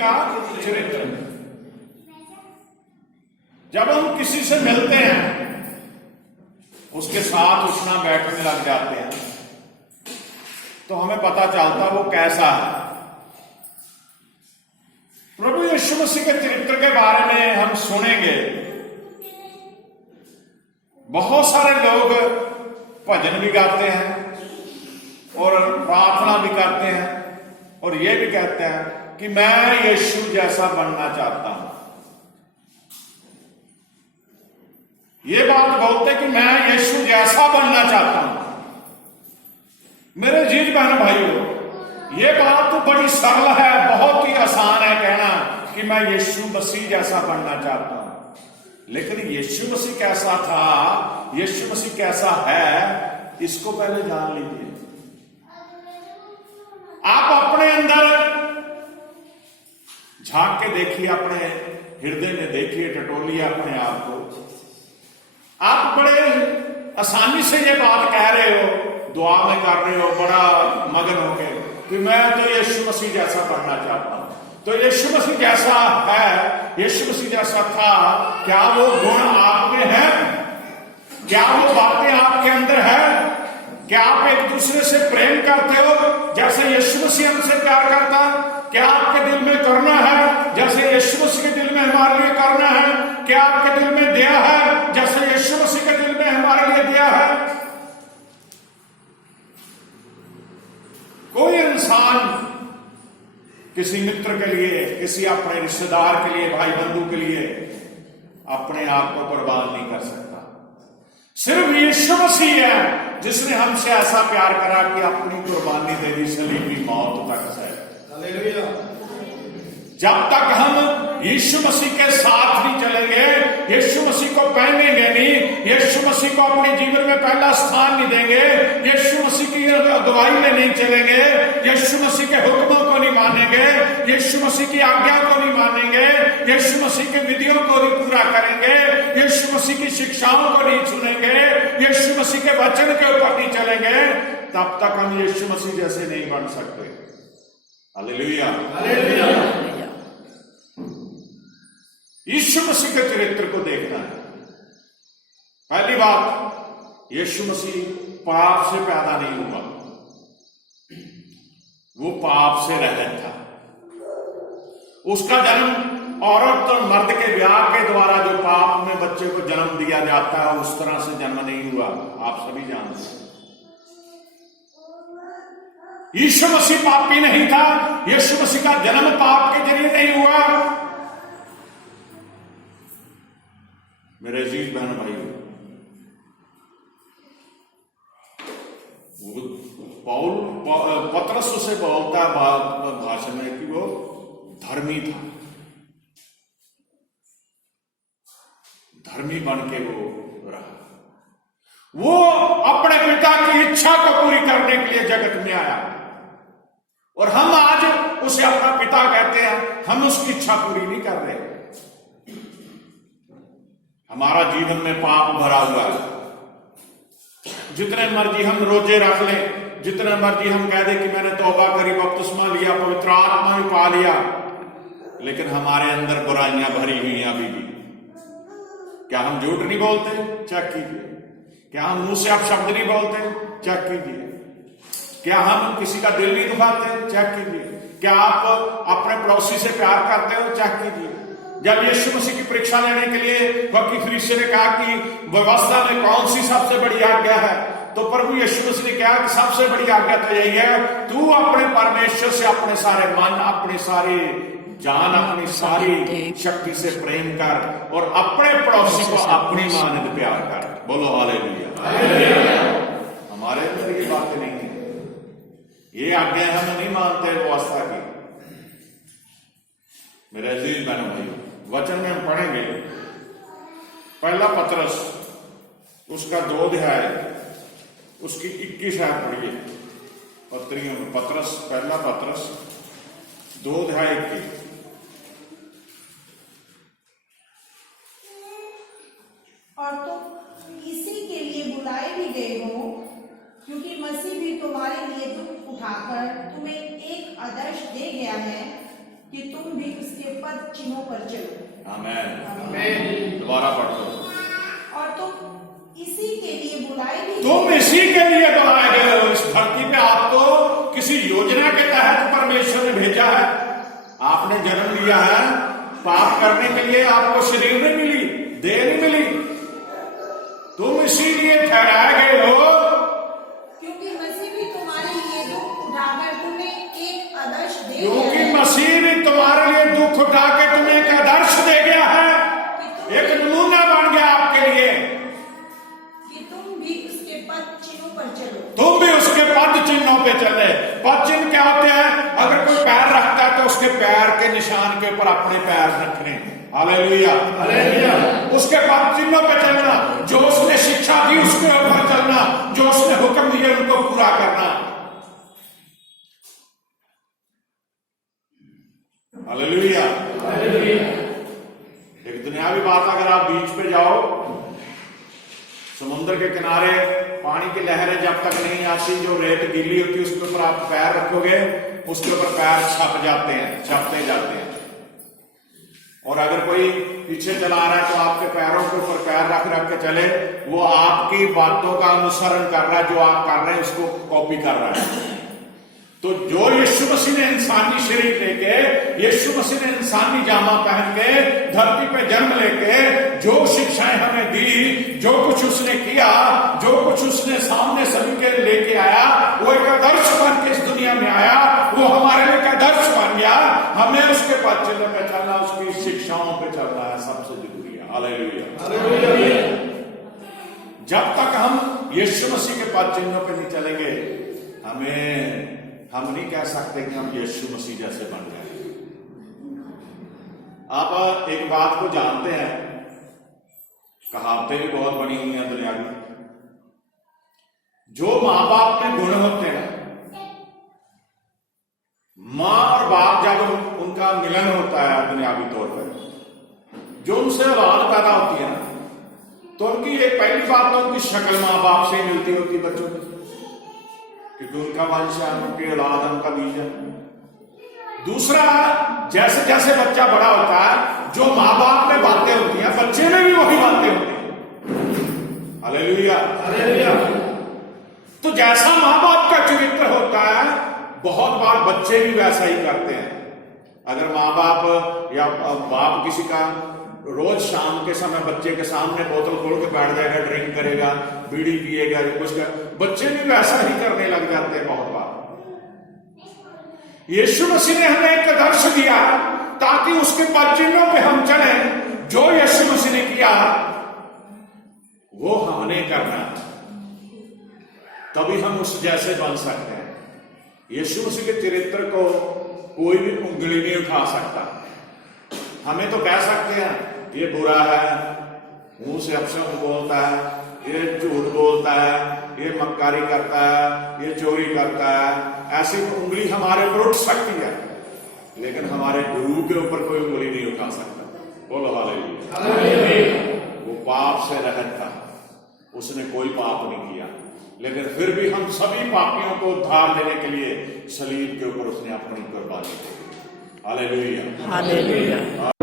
का चरित्र। जब हम किसी से मिलते हैं, उसके साथ उठना बैठने लग जाते हैं, तो हमें पता चलता वो कैसा है। प्रभु यीशु मसीह के चरित्र के बारे में हम सुनेंगे। बहुत सारे लोग भजन भी गाते हैं और प्रार्थना भी करते हैं और ये भी कहते हैं कि मैं यीशु जैसा बनना चाहता हूं। ये बात बोलते कि मैं यीशु जैसा बनना चाहता हूं। मेरे जीत बहन भाइयों, ये बात तो बड़ी सरल है, बहुत ही आसान है कहना कि मैं यीशु मसीह जैसा बनना चाहता हूं। लेकिन यीशु मसीह कैसा था, यीशु मसीह कैसा है, इसको पहले जान लीजिए। आप अपने अंदर झांक के देखिए, अपने हृदय में देखिए, टटोलिए अपने आप को। आप बड़े आसानी से ये बात कह रहे हो, दुआ में कर रहे हो, बड़ा मगन हो गए कि मैं तो यीशु मसीह जैसा बनना चाहता हूं। तो यीशु मसीह जैसा है, यीशु मसीह जैसा था, क्या वो गुण आप में है? क्या वो बातें आपके अंदर है? क्या आप एक दूसरे से प्रेम करते हो जैसे यीशु मसीह हमसे प्यार करता? क्या आपके दिल में करना है जैसे यीशु मसीह के दिल में हमारे लिए करना है? क्या आपके दिल में दया है जैसे यीशु मसीह के दिल में हमारे लिए दया है? कोई इंसान किसी मित्र के लिए, किसी अपने रिश्तेदार के लिए, भाई बंधु के लिए अपने आप को कुर्बान नहीं कर सकता। सिर्फ यीशु मसीह है जिसने हमसे ऐसा प्यार करा कि अपनी कुर्बानी दे दी, सलीबी मौत तक से। जब तक हम यीशु मसीह के साथ नहीं चलेंगे, यीशु मसीह को पहनेंगे नहीं, यीशु मसीह को अपने जीवन में पहला स्थान नहीं देंगे, यीशु मसीह की अगुवाई में नहीं चलेंगे, यीशु मसीह के हुक्मों को नहीं मानेंगे, यीशु मसीह की आज्ञा को नहीं मानेंगे, यीशु मसीह के विधियों को नहीं पूरा करेंगे, यीशु मसीह की शिक्षाओं को नहीं सुनेंगे, यीशु मसीह के वचन के ऊपर नहीं चलेंगे, तब तक हम यीशु मसीह जैसे नहीं बन सकते। Hallelujah, hallelujah. यीशु मसीह के चरित्र को देखना है। पहली बात, यीशु मसीह पाप से पैदा नहीं हुआ, वो पाप से रहित था। उसका जन्म औरत और मर्द के विवाह के द्वारा जो पाप में बच्चे को जन्म दिया जाता है, उस तरह से जन्म नहीं हुआ। आप सभी जानते हैं यीशु मसीह पापी नहीं था। यीशु मसीह का जन्म पाप के जरिए नहीं हुआ। मेरे अजीज बहन भाइयों, पतरस उसे बोलता है भाषण में कि वो धर्मी था, धर्मी बन के वो रहा। वो अपने पिता की इच्छा को पूरी करने के लिए जगत में आया, और हम आज उसे अपना पिता कहते हैं, हम उसकी इच्छा पूरी नहीं कर रहे। हमारा जीवन में पाप भरा हुआ है। जितने मर्जी हम रोजे रख लें, जितने मर्जी हम कह दें कि मैंने तौबा करी, बपतिस्मा लिया, पवित्र आत्मा भी पा लिया, लेकिन हमारे अंदर बुराइयां भरी हुई हैं अभी भी। क्या हम झूठ नहीं बोलते? चेक कीजिए। क्या हम मुंह से अपशब्द नहीं बोलते? चेक कीजिए। क्या हम किसी का दिल नहीं दुखाते? चेक कीजिए। क्या आप अपने पड़ोसी से प्यार करते हो? चेक कीजिए। जब यीशु मसीह की परीक्षा लेने के लिए वक्की फरीसी ने कहा कि व्यवस्था में कौन सी सबसे बड़ी आज्ञा है, तो प्रभु यीशु मसीह ने कहा कि सबसे बड़ी आज्ञा तो यही है, तू अपने परमेश्वर से अपने सारे मन, अपने सारे जान, अपनी सारी शक्ति से प्रेम कर और अपने पड़ोसी को अपनी मानद प्यार कर। बोलो हालेलुया। हमारे अंदर ये बातें नहीं है, ये आज्ञा हम नहीं मानते व्यवस्था की। मेरे अजीज बहनों भाइयों, वचन में हम पढ़ेंगे पहला पतरस उसका 2 अध्याय उसकी 21 आयत पढ़िए। पत्रियों में पतरस, पहला पतरस 2 अध्याय 21। और तुम इसी के लिए बुलाए भी गए हो, क्योंकि मसीह भी तुम्हारे लिए दुख उठाकर तुम्हें एक आदर्श दे गया है, कि तुम भी उसके पद चिन्हों पर चलो। आमीन। दोबारा पढ़ दो। और तुम इसी के लिए बुलाए भी तुम इसी के लिए बुलाए गए हो। इस धरती पे आपको किसी योजना के तहत परमेश्वर ने भेजा है। आपने जन्म लिया है पाप करने के लिए। आपको शरीर नहीं मिली, देह नहीं मिली। तुम इसीलिए ठहराए गए हो क्योंकि मसीह भी तुम्हारे लिए दुख उठाकर तुम्हें एक आदर्श दे गया क्योंकि है मसीह भी तुम्हारे लिए दुख उठा के तुम्हें एक आदर्श दे गया है, एक नमूना बन गया आपके लिए कि तुम भी उसके पद चिन्हों पर चलो। तुम भी उसके पद चिन्हों पे चले। पद चिन्ह क्या होते हैं? अगर कोई पैर रखता है तो उसके पैर के निशान के ऊपर अपने पैर रखने। Hallelujah, hallelujah. उसके पद चिन्हों पे चलना, जो उसने शिक्षा दी उसके ऊपर चलना, जो उसने हुक्म दिए उनको पूरा करना। Hallelujah, hallelujah. एक दुनियावी बात, अगर आप बीच पे जाओ, समुद्र के किनारे पानी की लहरें जब तक नहीं आती, जो रेत गीली होती है उसके ऊपर आप पैर रखोगे, उसके ऊपर पैर छप जाते हैं, छपते जाते हैं। और अगर कोई पीछे चला रहा है तो आपके पैरों के ऊपर पैर रख रख के चले, वो आपकी बातों का अनुसरण कर रहा है, जो आप कर रहे हैं उसको कॉपी कर रहा है। तो जो यीशु मसीह ने इंसानी शरीर लेके, यीशु मसीह ने इंसानी जामा पहन के धरती पे जन्म लेके जो शिक्षाएं हमें दी, जो कुछ उसने किया, जो कुछ उसने सामने सभी के लेके आया, वो एक आदर्श बन के इस दुनिया में आया। वो हमारे लिए एक आदर्श बन गया। हमें उसके पद चिन्ह पे चलना, उसकी शिक्षाओं पे चलना है, सबसे जरूरी है। Hallelujah, hallelujah. जब तक हम यीशु मसीह के पद चिन्हों पे नहीं चलेंगे, हम नहीं कह सकते कि हम यीशु मसीह जैसे बन जाए। आप एक बात को जानते हैं, कहावतें भी बहुत बनी हुई हैं दुनिया में। जो मां बाप में गुण होते हैं, मां और बाप जब उनका मिलन होता है दुनियावी तौर पर, जो उनसे औलाद पैदा होती है तो उनकी एक पहली बात तो उनकी शक्ल मां बाप से मिलती होती है बच्चों की, क्योंकि उनका वंश है, उनकी औलाद है, उनका बीज है। दूसरा, जैसे जैसे बच्चा बड़ा होता है, जो माँ बाप में बातें होती हैं बच्चे में भी वही बातें होती हैं। Hallelujah, hallelujah. तो जैसा माँ बाप का चरित्र होता है, बहुत बार बच्चे भी वैसा ही करते हैं। अगर माँ बाप या बाप किसी का रोज शाम के समय बच्चे के सामने बोतल खोल के बैठ जाएगा, ड्रिंक करेगा, बीड़ी पिएगा, कुछ कर, बच्चे भी वैसा ही करने लग जाते हैं बहुत बार। यीशु मसीह ने हमें एक आदर्श दिया ताकि उसके पद चिन्हों पे हम चलें। जो यीशु मसीह ने किया वो हमने करना, तभी हम उस जैसे बन सकते हैं। यीशु मसीह के चरित्र को कोई भी उंगली नहीं उठा सकता। हमें तो कह सकते हैं ये बुरा है, मुंह से अपशब्द बोलता है, ये झूठ बोलता है, ये मक्कारी करता है, ये चोरी करता है, ऐसी उंगली हमारे ऊपर उठ सकती है, लेकिन हमारे गुरु के ऊपर कोई उंगली नहीं उठा सकता। बोलो हालेलुया। वो पाप से रहित था, उसने कोई पाप नहीं किया, लेकिन फिर भी हम सभी पापियों को उद्धार देने के लिए सलीब के ऊपर उसने अपनी कुर्बानी दी। Hallelujah, hallelujah.